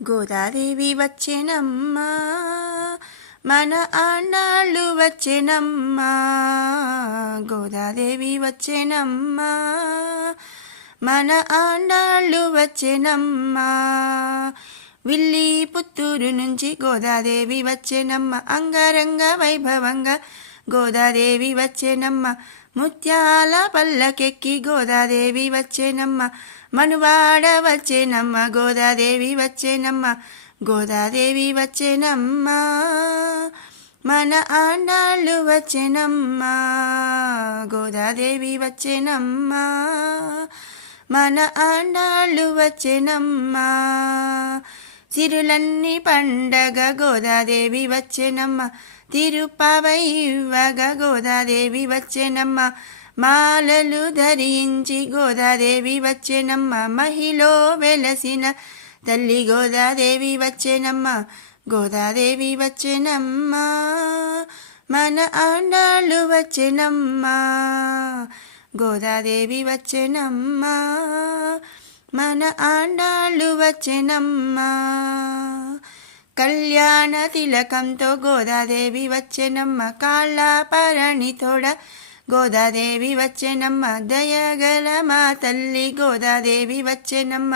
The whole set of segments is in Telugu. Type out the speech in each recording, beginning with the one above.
గోదాదేవి వచ్చెనమ్మా, మన ఆండాళ్ళు వచ్చెనమ్మా. గోదాదేవి వచ్చెనమ్మా, మన ఆండాళ్ళు వచ్చెనమ్మా. విల్లి పుత్తూరు నుంచి గోదాదేవి వచ్చెనమ్మ, అంగరంగ వైభవంగా గోదాదేవి వచ్చెనమ్మ. ముత్యాల పల్లకెక్కి గోదాదేవి వచ్చెనమ్మ, మనువాడ వచ్చెనమ్మ. గోదాదేవి వచ్చెనమ్మ, గోదాదేవి వచ్చెనమ్మ, మన ఆండాళ్ళు వచ్చెనమ్మ. గోదాదేవి వచ్చెనమ్మ, మన ఆండాళ్ళు వచ్చెనమ్మ. సిరులన్నీ పండగ గోదాదేవి వచ్చెనమ్మ, తిరుపవై ఇవ్వగా గోదాదేవి వచ్చెనమ్మ. మాలలు ధరించి గోదాదేవి వచ్చెనమ్మ, మహిలో వెలసిన తల్లి గోదాదేవి వచ్చెనమ్మ. గోదాదేవి వచ్చెనమ్మ, మన ఆండాళ్ళు వచ్చెనమ్మ. గోదాదేవి వచ్చెనమ్మ, మన ఆండాళ్ళు వచ్చెనమ్మ. కళ్యాణ తిలకంతో గోదాదేవి వచ్చెనమ్మ, కాళ్ళ పరణి తోడ గోదాదేవి వచ్చెనమ్మ. దయగల మా తల్లి గోదాదేవి వచ్చెనమ్మ.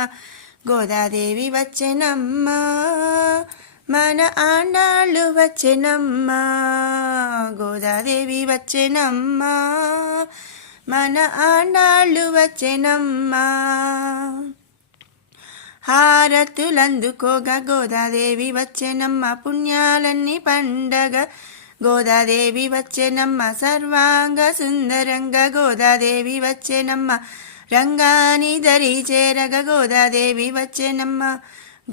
గోదాదేవి వచ్చెనమ్మ, మన ఆండాళ్ళు వచ్చెనమ్మ. గోదాదేవి వచ్చెనమ్మ, మన ఆండాళ్ళు వచ్చెనమ్మ. హారతులందుకోగా గోదాదేవి వచ్చెనమ్మ, పుణ్యాలన్నీ పండగ గోదాదేవి వచ్చెనమ్మ. సర్వాంగ సుందరంగా గోదాదేవి వచ్చెనమ్మ, రంగాని దరి చేరగ గోదాదేవి వచ్చెనమ్మ.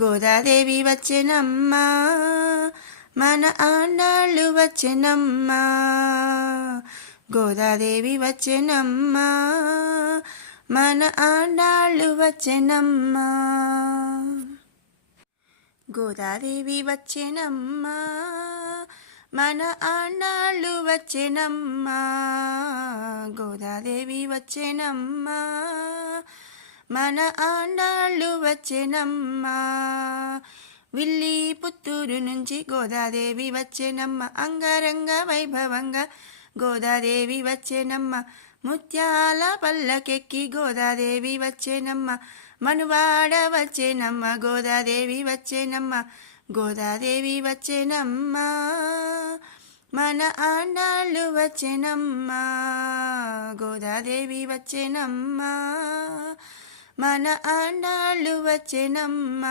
గోదాదేవి వచ్చెనమ్మ, మన ఆండాళ్ళు వచ్చెనమ్మ. గోదాదేవి వచ్చెనమ్మ, మన ఆండాళ్ళు వచ్చెనమ్మ. గోదాదేవి వచ్చెనమ్మ, మన ఆండాళ్ళు వచ్చెనమ్మ. గోదాదేవి వచ్చెనమ్మ, మన ఆండాళ్ళు వచ్చెనమ్మ. విల్లి పుత్తూరు నుంచి గోదాదేవి వచ్చెనమ్మ, అంగరంగ వైభవంగా గోదాదేవి వచ్చెనమ్మ. ముత్యాల పల్లకెక్కి గోదాదేవి వచ్చెనమ్మ, మనువాడ వచ్చెనమ్మ. గోదాదేవి వచ్చెనమ్మ, గోదాదేవి వచ్చెనమ్మ, మన ఆండాళ్ళు వచ్చెనమ్మ. గోదాదేవి వచ్చెనమ్మ, మన ఆండాళ్ళు వచ్చెనమ్మ.